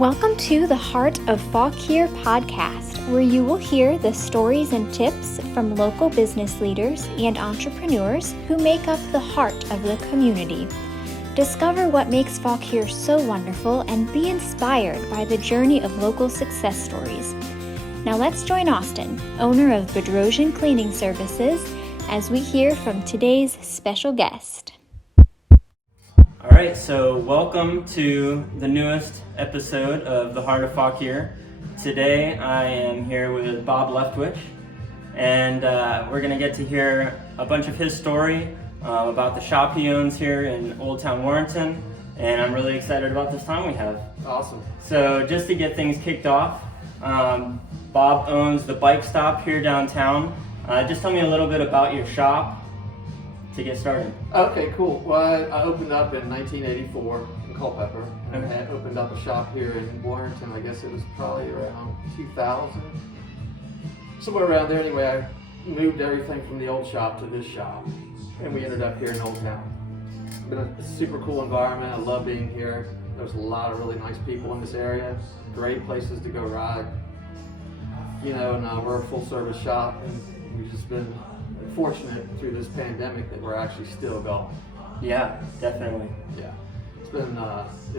Welcome to the Heart of Fauquier podcast, where you will hear the stories and tips from local business leaders and entrepreneurs who make up the heart of the community. Discover what makes Fauquier so wonderful and be inspired by the journey of local success stories. Now let's join Austin, owner of Bedrosian Cleaning Services, as we hear from today's special guest. All right, so welcome to the newest episode of the Heart of Fauquier. Today I am here with Bob Leftwich, and we're going to get to hear a bunch of his story about the shop he owns here in Old Town Warrenton, and I'm really excited about this time we have. Awesome. So just to get things kicked off, Bob owns the Bike Stop here downtown. Just tell me a little bit about your shop to get started. Okay, cool. Well, I opened up in 1984 in Culpeper, and I had opened up a shop here in Warrenton. I guess it was probably around 2000, somewhere around there. Anyway, I moved everything from the old shop to this shop, and we ended up here in Old Town. It's been a super cool environment. I love being here. There's a lot of really nice people in this area. Great places to go ride. You know, and we're a full-service shop, and we've just been fortunate through this pandemic that we're actually still going. Yeah, definitely. Yeah, it's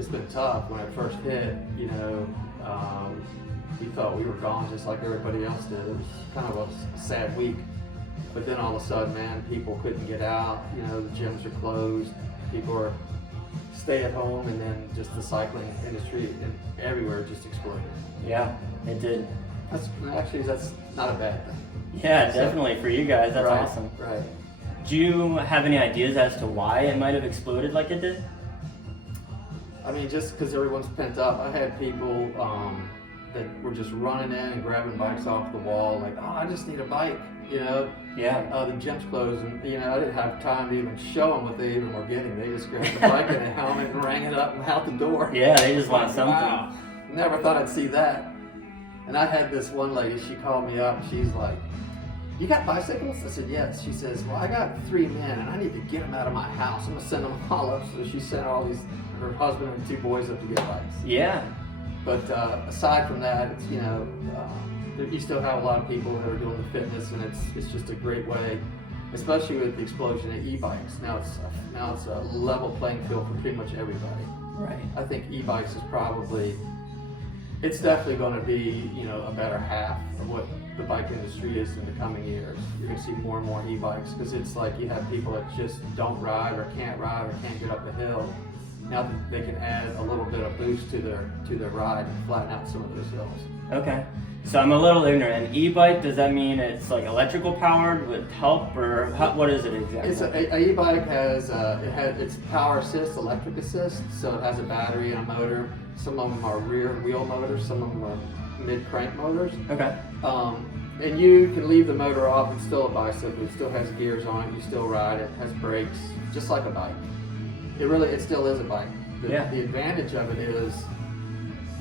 been tough when it first hit. You know, we thought we were gone just like everybody else did. It was kind of a sad week, but then all of a sudden, man, people couldn't get out. You know, the gyms are closed. People are stay at home, and then just the cycling industry and everywhere just exploded. Yeah, it did. That's not a bad thing. Yeah, definitely for you guys. That's right, awesome. Right. Do you have any ideas as to why it might have exploded like it did? I mean, just because everyone's pent up. I had people that were just running in and grabbing bikes off the wall, like, oh, I just need a bike, you know? Yeah. The gym's closed, and, you know, I didn't have time to even show them what they even were getting. They just grabbed the bike and a helmet and rang it up and out the door. Yeah, they just want something. Wow. Never thought I'd see that. And I had this one lady, she called me up, and she's like, you got bicycles? I said, yes. She says, well, I got 3 men, and I need to get them out of my house. I'm going to send them all up. So she sent her husband and 2 boys up to get bikes. Yeah. But aside from that, it's, you know, you still have a lot of people that are doing the fitness, and it's just a great way, especially with the explosion of e-bikes. Now it's a level playing field for pretty much everybody. Right. I think e-bikes is it's definitely going to be, you know, a better half of what the bike industry is in the coming years. You're going to see more and more e-bikes, because it's like you have people that just don't ride or can't get up the hill. Now that they can add a little bit of boost to their ride and flatten out some of those hills. Okay. So I'm a little ignorant. An e-bike, does that mean it's like electrical powered with help, or what is it exactly? It's an e-bike has it's power assist, electric assist, so it has a battery and a motor. Some of them are rear wheel motors, some of them are mid crank motors. Okay. And you can leave the motor off. It's still a bicycle. It still has gears on it. You still ride it. It has brakes, just like a bike. It still is a bike. The advantage of it is,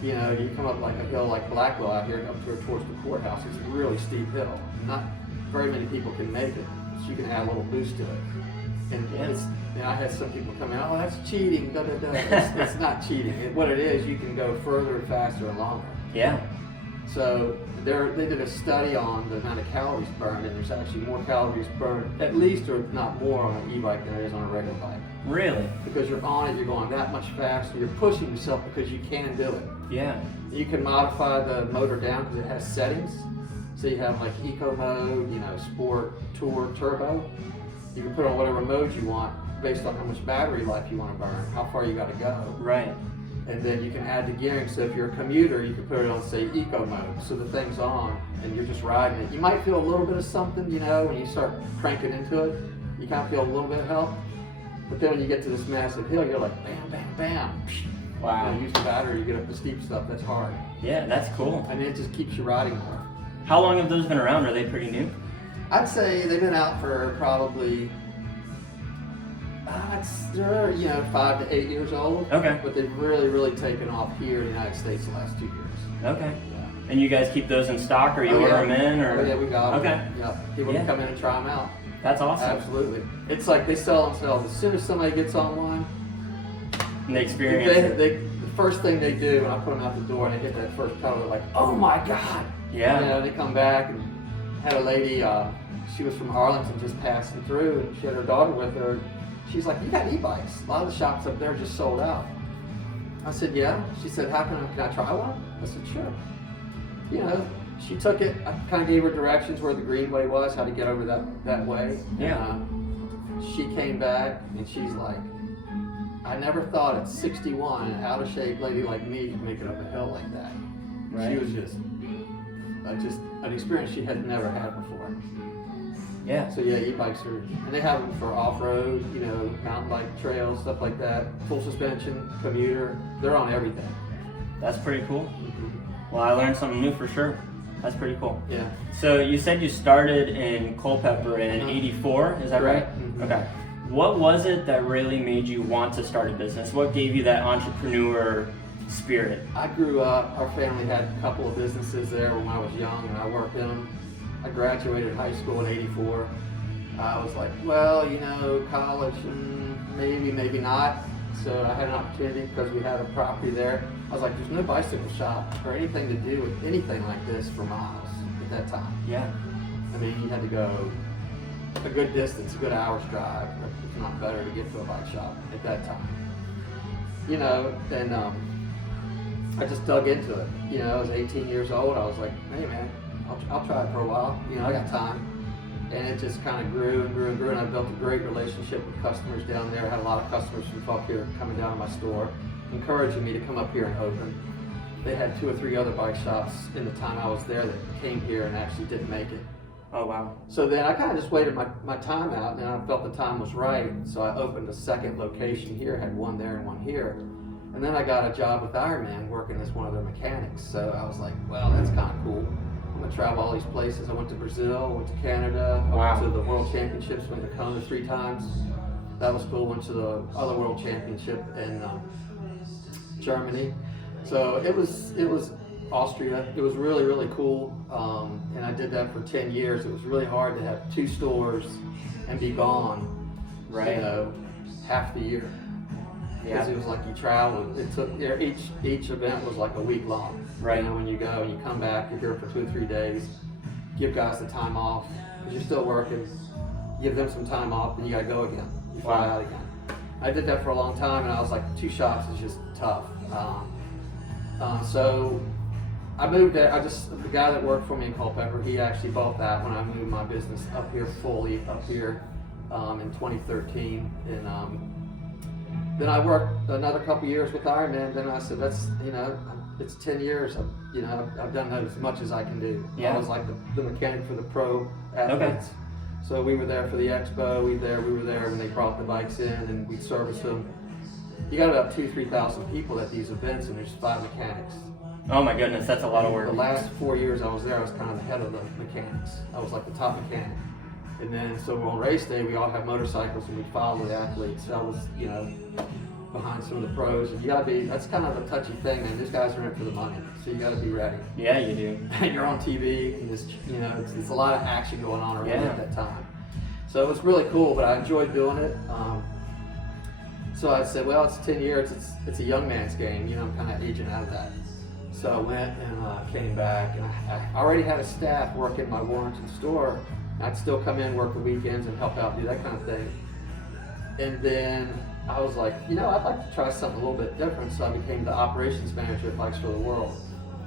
you know, you come up like a hill like Blackwell out here, up towards the courthouse. It's a really steep hill. Not very many people can make it, so you can add a little boost to it. And I had some people come out, oh, that's cheating, da da da. It's not cheating. What it is, you can go further, faster, and longer. Yeah. So they did a study on the amount of calories burned, and there's actually more calories burned, at least, or if not more, on an e-bike than there is on a regular bike. Really? Because you're on it, you're going that much faster, you're pushing yourself because you can do it. Yeah. You can modify the motor down because it has settings. So you have like eco mode, you know, sport, tour, turbo. You can put on whatever mode you want based on how much battery life you want to burn, how far you got to go. Right. And then you can add the gearing. So if you're a commuter, you can put it on, say, eco mode. So the thing's on and you're just riding it. You might feel a little bit of something, you know, when you start cranking into it. You kind of feel a little bit of help. But then when you get to this massive hill, you're like, bam, bam, bam. Wow. You use the battery to get up the steep stuff. That's hard. Yeah, that's cool. I mean, it just keeps you riding more. How long have those been around? Are they pretty new? I'd say they've been out for probably, 5 to 8 years old. Okay. But they've really, really taken off here in the United States the last 2 years. Okay. Yeah. And you guys keep those in stock, or you order them in? Or? Oh, yeah, we got them. Okay. Yeah. People can come in and try them out. That's awesome. Absolutely. It's like they sell themselves. As soon as somebody gets on one, And they experience the first thing they do when I put them out the door and they hit that first pedal, they're like, oh my God. Yeah. You know, they come back and had a lady, she was from Arlington just passing through, and she had her daughter with her. She's like, you got e-bikes. A lot of the shops up there just sold out. I said, yeah. She said, can I try one? I said, sure. You know, she took it. I kind of gave her directions where the greenway was, how to get over that way. Yeah. And, she came back and she's like, I never thought at 61, an out of shape lady like me could make it up a hill like that. Right. She was just an experience she had never had before. Yeah. So yeah, e-bikes are, and they have them for off-road, you know, mountain bike trails, stuff like that. Full suspension, commuter, they're on everything. That's pretty cool. Mm-hmm. Well, I learned something new for sure. That's pretty cool. Yeah. So you said you started in Culpeper in '84, is that right? Mm-hmm. Okay. What was it that really made you want to start a business? What gave you that entrepreneur spirit? I grew up, our family had a couple of businesses there when I was young, and I worked in them. I graduated high school in '84. I was like, well, you know, college, maybe not. So I had an opportunity because we had a property there. I was like, there's no bicycle shop or anything to do with anything like this for miles at that time. Yeah. I mean, you had to go a good distance, a good hour's drive, if not better, to get to a bike shop at that time. You know, and I just dug into it. You know, I was 18 years old. I was like, hey man, I'll try it for a while. You know, I got time. And it just kind of grew and grew and grew, and I built a great relationship with customers down there. I had a lot of customers from Fauquier coming down to my store, encouraging me to come up here and open. They had 2 or 3 other bike shops in the time I was there that came here and actually didn't make it. Oh, wow. So then I kind of just waited my time out, and I felt the time was right. So I opened a second location here, had one there and one here. And then I got a job with IRONMAN working as one of their mechanics. So I was like, well, that's kind of cool. I'm gonna travel all these places. I went to Brazil, went to Canada, Wow. went to the World Championships, went to Kona 3 times. That was cool. Went to the other World Championship in Germany. So it was Austria. It was really, really cool. And I did that for 10 years. It was really hard to have 2 stores and be gone, Right. you know, half the year. Because it was like you traveled. It took each event was like a week long. Right. You know, when you go and you come back, you're here for 2 or 3 days. Give guys the time off because you're still working. Give them some time off, and you gotta go again. You fly out again. I did that for a long time, and I was like, 2 shops is just tough. So I moved there. The guy that worked for me in Culpeper, he actually bought that when I moved my business up here fully up here in 2013. And then I worked another couple years with IRONMAN. Then I said, it's 10 years. I've done that as much as I can do. Yeah. I was like the mechanic for the pro athletes. Okay. So we were there for the expo. We were there when they brought the bikes in, and we serviced them. You got about 2,000-3,000 people at these events, and there's 5 mechanics. Oh my goodness, that's a lot of work. The last 4 years I was there, I was kind of the head of the mechanics. I was like the top mechanic. And then, so on race day, we all have motorcycles and we follow the athletes. So I was, behind some of the pros. And that's kind of a touchy thing, man. These guys are in it for the money. So you gotta be ready. Yeah, you do. And you're on TV, and it's a lot of action going on around at that time. So it was really cool, but I enjoyed doing it. So I said, well, it's 10 years, it's a young man's game. I'm kind of aging out of that. So I went and came back, and I already had a staff working my Warrenton store. I'd still come in, work the weekends, and help out, do that kind of thing. And then I was like, I'd like to try something a little bit different, so I became the operations manager at Bikes for the World.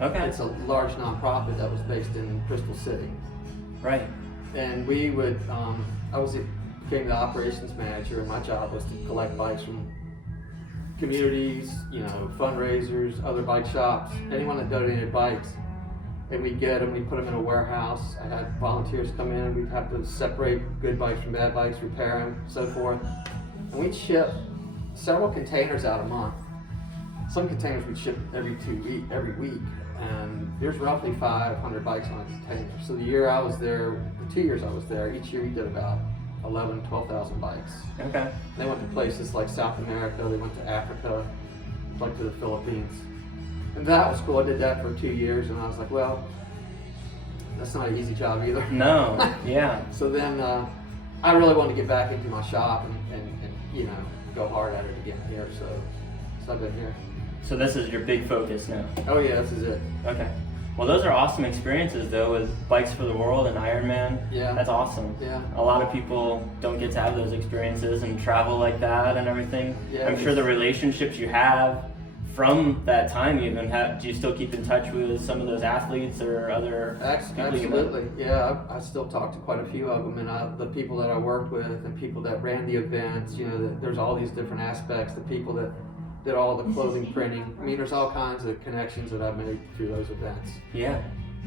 Okay. It's a large nonprofit that was based in Crystal City. Right. And we would, became the operations manager, and my job was to collect bikes from communities, fundraisers, other bike shops, anyone that donated bikes. And we'd get them, we'd put them in a warehouse. I had volunteers come in, we'd have to separate good bikes from bad bikes, repair them, so forth. And we'd ship several containers out a month. Some containers we'd ship every week. And there's roughly 500 bikes on a container. So the year I was there, the 2 years I was there, each year we did about 11,000, 12,000 bikes. Okay. They went to places like South America, they went to Africa, like to the Philippines. And that was cool. I did that for 2 years, and I was like, well, that's not an easy job either. No, yeah. So then I really wanted to get back into my shop and go hard at it again here. since I've been here. So this is your big focus now? Oh yeah, this is it. Okay. Well, those are awesome experiences though, with Bikes for the World and IRONMAN. Yeah. That's awesome. Yeah. A lot of people don't get to have those experiences and travel like that and everything. Yeah, I'm sure the relationships you have from that time even, do you still keep in touch with some of those athletes or other people you met? Absolutely. Yeah, I still talk to quite a few of them, and the people that I worked with and people that ran the events, there's all these different aspects, the people that did all the clothing printing. I mean, there's all kinds of connections that I've made through those events. Yeah.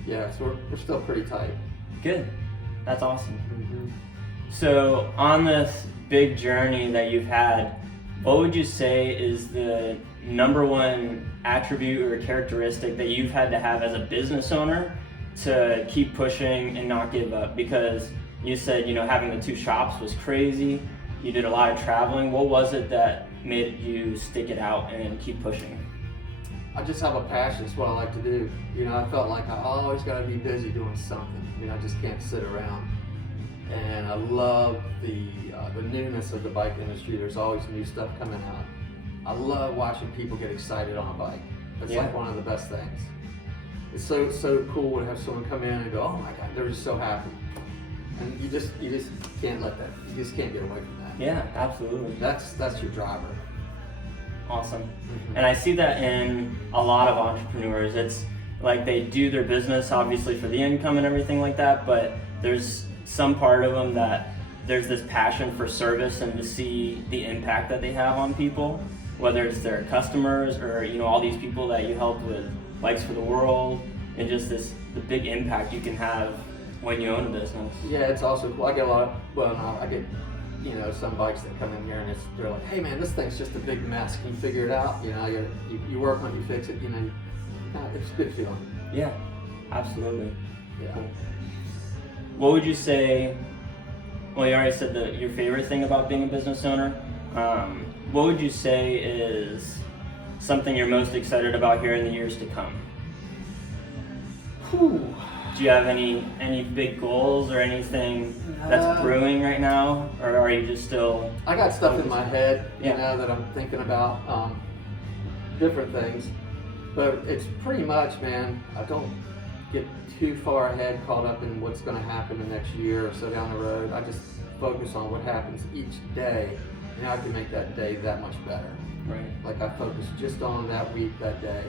Yeah, so we're still pretty tight. Good. That's awesome. Mm-hmm. So on this big journey that you've had, what would you say is the number one attribute or characteristic that you've had to have as a business owner to keep pushing and not give up? Because you said, having the 2 shops was crazy. You did a lot of traveling. What was it that made you stick it out and keep pushing? I just have a passion. It's what I like to do. I felt like I always got to be busy doing something. I just can't sit around. And I love the newness of the bike industry. There's always new stuff coming out. I love watching people get excited on a bike. It's like one of the best things. It's so cool to have someone come in and go, oh my God, they're just so happy. And you just can't let that. You just can't get away from that. Yeah, absolutely. That's your driver. Awesome. Mm-hmm. And I see that in a lot of entrepreneurs. It's like they do their business obviously for the income and everything like that, but there's some part of them that there's this passion for service and to see the impact that they have on people, whether it's their customers or all these people that you helped with Bikes for the World, and just the big impact you can have when you own a business. Yeah, it's also cool. I get a lot of, I get some bikes that come in here and they're like, hey man, this thing's just a big mess. Can you figure it out? You work on it, you fix it. It's a good feeling. Yeah, absolutely. Yeah. Cool. What would you say? Well, you already said your favorite thing about being a business owner. What would you say is something you're most excited about here in the years to come? Whew. Do you have any big goals or anything that's brewing right now, or are you just still? I got stuff in my head, that I'm thinking about, different things, but it's pretty much, man, I don't get too far ahead, caught up in what's going to happen the next year or so down the road. I just focus on what happens each day, and I can make that day that much better. Right. Like I focus just on that week, that day.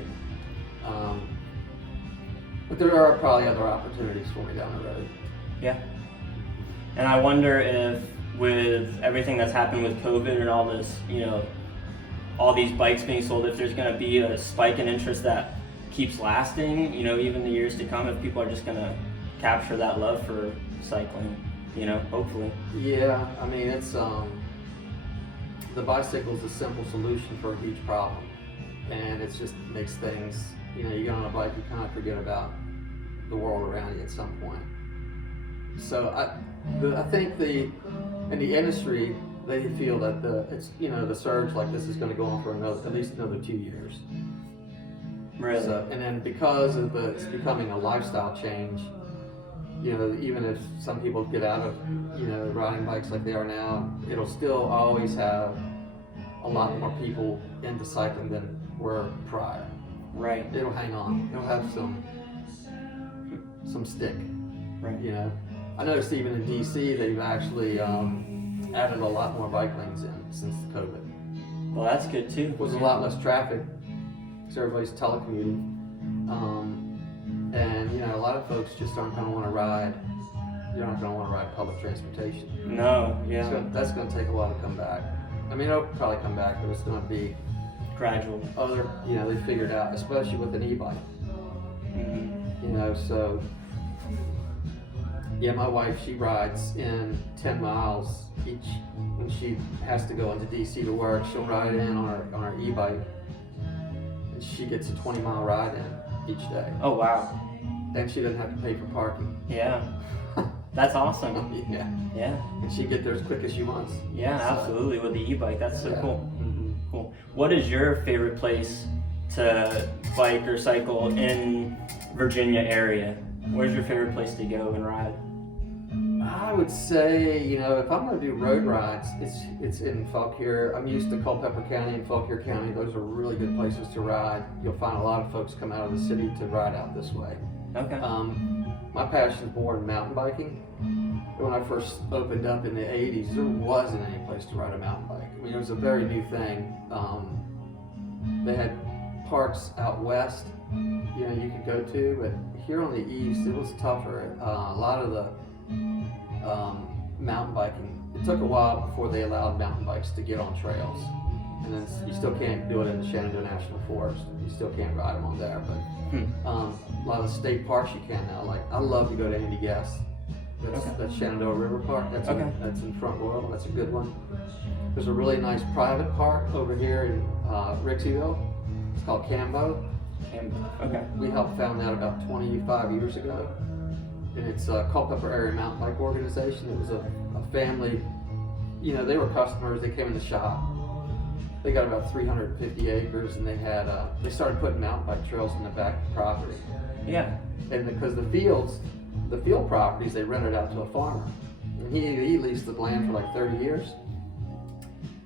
But there are probably other opportunities for me down the road. Yeah. And I wonder if with everything that's happened with COVID and all this, all these bikes being sold, if there's going to be a spike in interest that keeps lasting, even the years to come, if people are just going to capture that love for cycling, hopefully. Yeah, I mean, it's, the bicycle is a simple solution for a huge problem. And it just makes things, you get on a bike, you kind of forget about the world around you at some point. So I think in the industry, they feel that the surge like this is going to go on for at least another 2 years. Really? So, and then because of it's becoming a lifestyle change, even if some people get out of riding bikes like they are now, it'll still always have a lot more people into cycling than were prior. Right. It'll hang on. It'll have some stick. Right. I noticed even in DC they've actually added a lot more bike lanes in since COVID. Well, that's good too. There's a lot less traffic, so everybody's telecommuting. And a lot of folks just aren't going to want to ride. You're not going to want to ride public transportation. No. Yeah. So that's going to take a while to come back. I mean, it'll probably come back, but it's going to be gradual. They figured out, especially with an e-bike. Mm-hmm. So yeah, my wife, she rides in 10 miles each. When she has to go into DC to work, she'll ride in on her e-bike, and she gets a 20-mile ride in each day. Oh wow. Then she doesn't have to pay for parking. Yeah. That's awesome. Yeah. Yeah. And she get there as quick as she wants. Yeah, absolutely. With the e-bike, that's so cool. Mm-hmm. Cool. What is your favorite place to bike or cycle in Virginia area? Where's your favorite place to go and ride? I would say, if I'm going to do road rides, it's in Fauquier. I'm used to Culpeper County and Fauquier County. Those are really good places to ride. You'll find a lot of folks come out of the city to ride out this way. Okay. My passion is more in mountain biking. When I first opened up in the 80s, there wasn't any place to ride a mountain bike. I mean, it was a very new thing. They had parks out west, you could go to, but here on the east, it was tougher. A lot of the mountain biking, it took a while before they allowed mountain bikes to get on trails. And then you still can't do it in the Shenandoah National Forest. You still can't ride them on there, but a lot of the state parks you can now. Like, I love to go to Andy Guess. That's Shenandoah River Park. That's in Front Royal. That's a good one. There's a really nice private park over here in Rixieville. It's called Cambo. Okay. We helped found that about 25 years ago. And it's a Culpeper Area Mountain Bike Organization. It was a family, they were customers. They came in the shop. They got about 350 acres, and they started putting mountain bike trails in the back of the property. Yeah. And because the field properties, they rented out to a farmer. And he leased the land for like 30 years,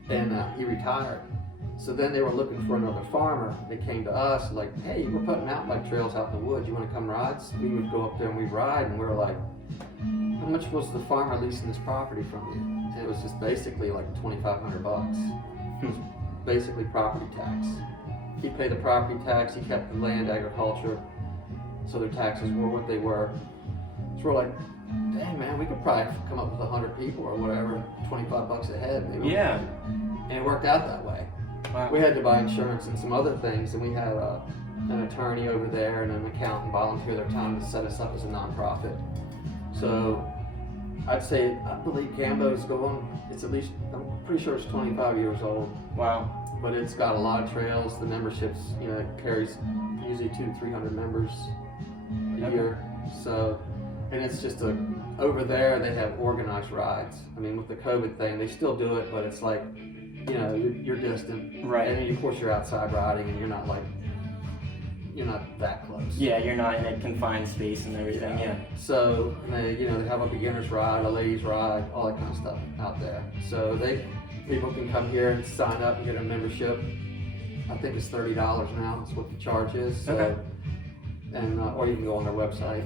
and he retired. So then they were looking for another farmer. They came to us like, hey, we're putting mountain bike trails out in the woods. You want to come ride? So we would go up there and we'd ride, and we were like, how much was the farmer leasing this property from you? And it was just basically like $2,500. It was basically property tax. He paid the property tax. He kept the land agriculture, so their taxes were what they were. So we're like, dang man, we could probably come up with 100 people or whatever, $25 a head maybe. Yeah. And it worked out that way. Wow. We had to buy insurance and some other things, and we had an attorney over there and an accountant volunteer their time to set us up as a nonprofit. So I'd say, I believe Cambo's going, it's at least, I'm pretty sure it's 25 years old. Wow. But it's got a lot of trails. The memberships, it carries usually 200 to 300 members a year. So, and it's just over there they have organized rides. I mean, with the COVID thing, they still do it, but it's like, you're distant. Right. And of course you're outside riding, and you're not that close. Yeah, you're not in a confined space and everything. Yeah. So they have a beginner's ride, a ladies' ride, all that kind of stuff out there. So people can come here and sign up and get a membership. I think it's $30 now. That's what the charge is. So, okay. And or you can go on their website.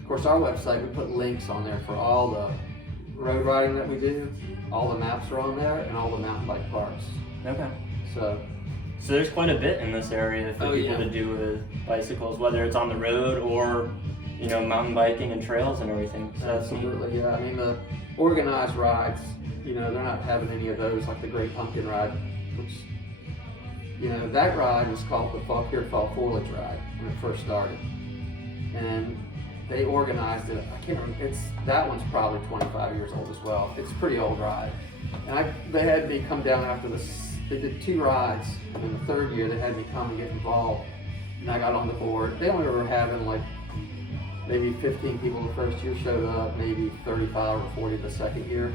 Of course, our website, we put links on there for all the road riding that we do. All the maps are on there, and all the mountain bike parks. Okay. So there's quite a bit in this area for people to do with bicycles, whether it's on the road or, mountain biking and trails and everything. So absolutely, yeah. I mean, the organized rides, they're not having any of those, like the Great Pumpkin Ride, which, that ride was called the Fauquier Fall Foliage Ride when it first started. And they organized it. I can't remember. That one's probably 25 years old as well. It's a pretty old ride. And they had me come down after this. They did 2 rides, and in the 3rd year they had me come and get involved. And I got on the board. They only were having like maybe 15 people the first year showed up, maybe 35 or 40 the second year.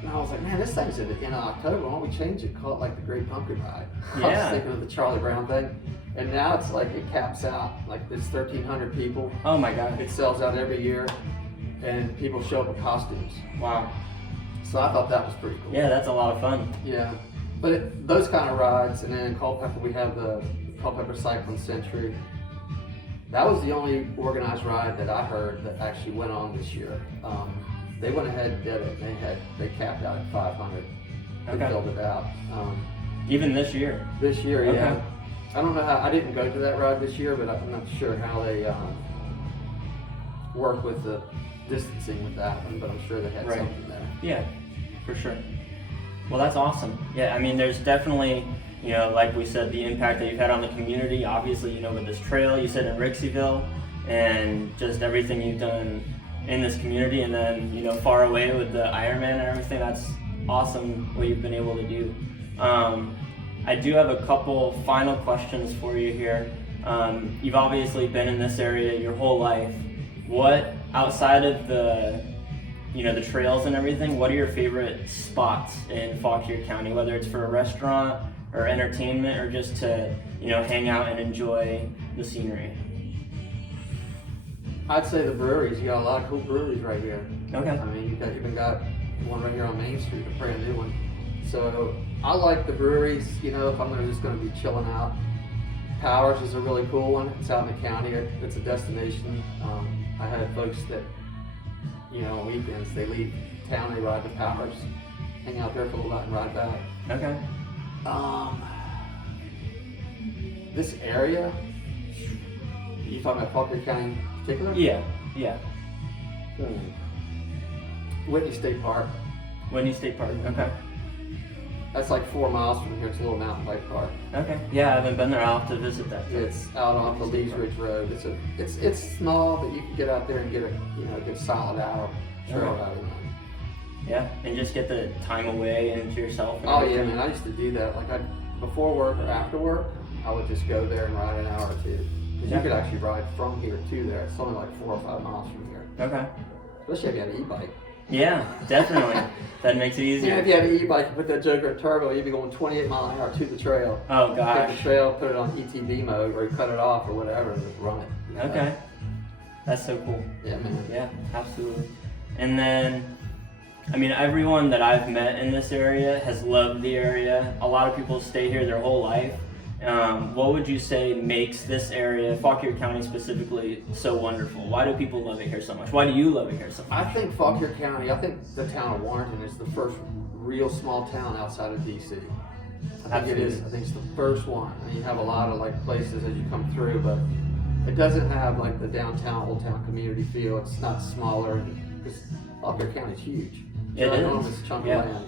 And I was like, man, this thing's in October. Why don't we change it? Call it like the Great Pumpkin Ride. Yeah. I was thinking of the Charlie Brown thing. And now it's like, it caps out. Like, it's 1,300 people. Oh my God. It sells out every year, and people show up in costumes. Wow. So I thought that was pretty cool. Yeah, that's a lot of fun. Yeah. But those kind of rides, and then in Culpeper we have the Culpeper Cycling Century. That was the only organized ride that I heard that actually went on this year. They went ahead and did it. They capped out at 500. They filled it out. Even this year? This year, okay. Yeah. I don't know how, I didn't go to that ride this year, but I'm not sure how they work with the distancing with that one, but I'm sure they had something there. Yeah, for sure. Well, that's awesome. Yeah, I mean, there's definitely, like we said, the impact that you've had on the community. Obviously, with this trail you said in Rixieville, and just everything you've done in this community, and then, far away with the IRONMAN and everything. That's awesome what you've been able to do. I do have a couple final questions for you here. You've obviously been in this area your whole life. What, outside of the trails and everything, what are your favorite spots in Fauquier County, whether it's for a restaurant or entertainment or just to, hang out and enjoy the scenery? I'd say the breweries. You got a lot of cool breweries right here. Okay. I mean, you even got one right here on Main Street, a brand new one. So I like the breweries. You know, if I'm just going to be chilling out. Powers is a really cool one. It's out in the county. It's a destination. I had folks that, you know, on weekends they leave town, they ride to Powers, hang out there for a little while and ride back. Okay. This area, you talking about Fauquier County in particular? Yeah. Whitney State Park. Whitney State Park. Okay. That's like 4 miles from here. It's a little mountain bike park. Okay. Yeah, I haven't been there. I'll have to visit that. It's out off the Lees Ridge Road. It's small, but you can get out there and get a good solid hour trail riding on. Yeah, and just get the time away and to yourself. And everything. Yeah, man. I used to do that. Like before work or after work, I would just go there and ride an hour or two. Because you could actually ride from here to there. It's only like 4 or 5 miles from here. Okay. Especially if you had an e-bike. Yeah, definitely. That makes it easier. Yeah, if you had an e-bike, you put that joker in turbo, you'd be going 28 mile an hour to the trail. Oh gosh. Take the trail, put it on ETB mode, or you cut it off or whatever, and just run it. You know? Okay. That's so cool. Yeah, man. Yeah, absolutely. And then, I mean, everyone that I've met in this area has loved the area. A lot of people stay here their whole life. What would you say makes this area, Fauquier County specifically, so wonderful? Why do people love it here so much? Why do you love it here so much? I think Fauquier County, I think the town of Warrenton is the first real small town outside of DC. I think it is. I think it's the first one. I mean, you have a lot of like places as you come through, but it doesn't have like the downtown, old town community feel. It's not smaller because Fauquier County is huge. It's an enormous chunk of land.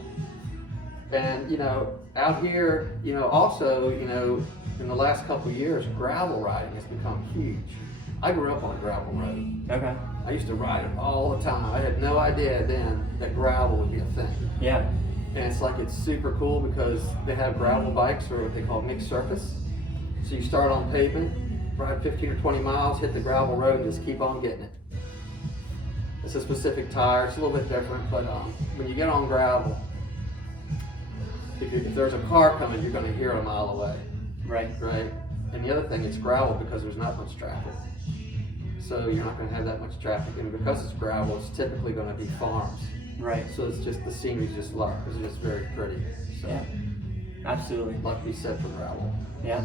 And, you know, out here, you know, also, you know, in the last couple of years, gravel riding has become huge. I grew up on a gravel road. Okay. I used to ride it all the time. I had no idea then that gravel would be a thing. Yeah. And it's super cool because they have gravel bikes, or what they call mixed surface. So you start on pavement, ride 15 or 20 miles, hit the gravel road, and just keep on getting it. It's a specific tire. It's a little bit different, but when you get on gravel, if there's a car coming, you're going to hear it a mile away. Right. Right? And the other thing, it's gravel because there's not much traffic. So you're not going to have that much traffic. And because it's gravel, it's typically going to be farms. Right. So it's just, the scenery's just luck. It's just very pretty. So, yeah. Absolutely. Luck be said for gravel. Yeah.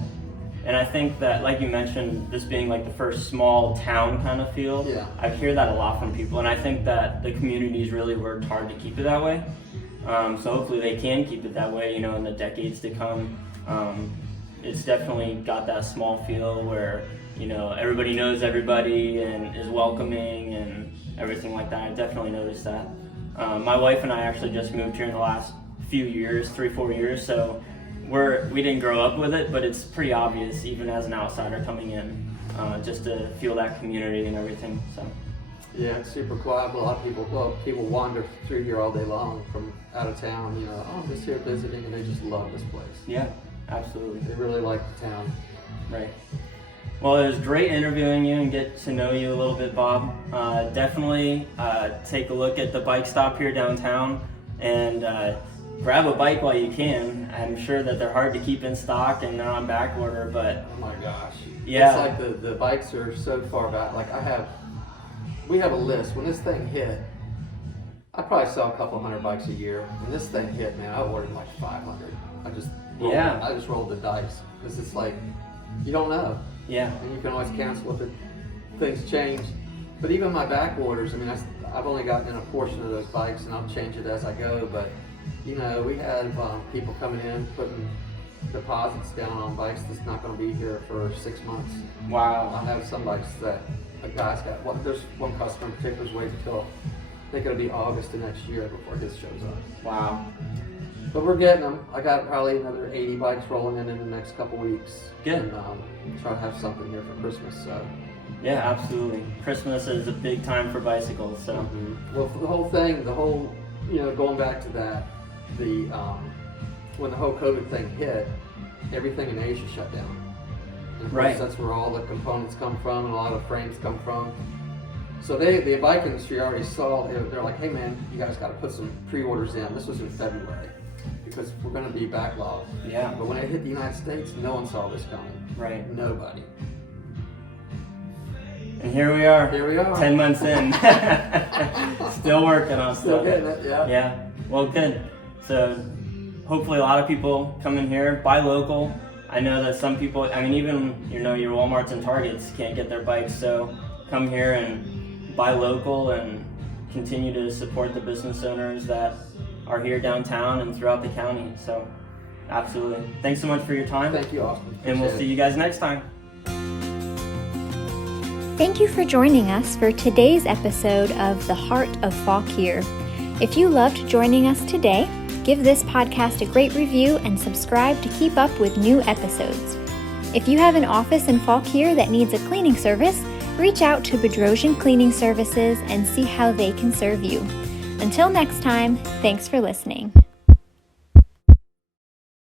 And I think that, like you mentioned, this being like the first small town kind of feel, I hear that a lot from people. And I think that the community's really worked hard to keep it that way. So hopefully they can keep it that way, you know, in the decades to come. It's definitely got that small feel where, you know, everybody knows everybody and is welcoming and everything like that. I definitely noticed that. My wife and I actually just moved here in the last few years, 3-4 years, so we didn't grow up with it, but it's pretty obvious even as an outsider coming in, just to feel that community and everything. So. Yeah, it's super cool. I have a lot of people wander through here all day long from out of town, you know, I'm just here visiting, and they just love this place. Yeah, absolutely. They really like the town. Right. Well, it was great interviewing you and get to know you a little bit, Bob. Definitely take a look at the bike stop here downtown and grab a bike while you can. I'm sure that they're hard to keep in stock and they're on back order, but... Oh my gosh. Yeah. It's like the bikes are so far back. Like we have a list. When this thing hit, I probably sell a couple hundred bikes a year. When this thing hit, man, I ordered like 500. I just rolled the dice because it's like, you don't know. Yeah. And you can always cancel if things change. But even my back orders, I mean, I've only gotten in a portion of those bikes, and I'll change it as I go. But you know, we had people coming in putting deposits down on bikes that's not going to be here for 6 months. Wow. I have some bikes that a guy's got. Well, there's one customer in particular who's waiting until I think it'll be August of next year before his shows up. Wow. But we're getting them. I got probably another 80 bikes rolling in the next couple weeks. Good. And try to have something here for Christmas. So. Yeah, absolutely. Christmas is a big time for bicycles. So. Mm-hmm. Well, the whole, you know, going back to that, when the whole COVID thing hit, everything in Asia shut down. And of course, that's where all the components come from and a lot of frames come from. So the bike industry already saw, they're like, hey man, you guys got to put some pre-orders in. This was in February because we're going to be backlogged. Yeah. But when it hit the United States, no one saw this coming. Right. Nobody. And here we are. Here we are. 10 months in. Still working on stuff. Still getting it, yeah. Yeah, well, good. So hopefully a lot of people come in here, buy local. I know that some people, I mean, even, your Walmarts and Targets can't get their bikes, so come here and buy local and continue to support the business owners that are here downtown and throughout the county. So absolutely. Thanks so much for your time. Thank you, Austin. And we'll see you guys next time. Thank you for joining us for today's episode of the Heart of Fauquier. If you loved joining us today, give this podcast a great review and subscribe to keep up with new episodes. If you have an office in Fauquier that needs a cleaning service, reach out to Bedrosian Cleaning Services and see how they can serve you. Until next time, thanks for listening.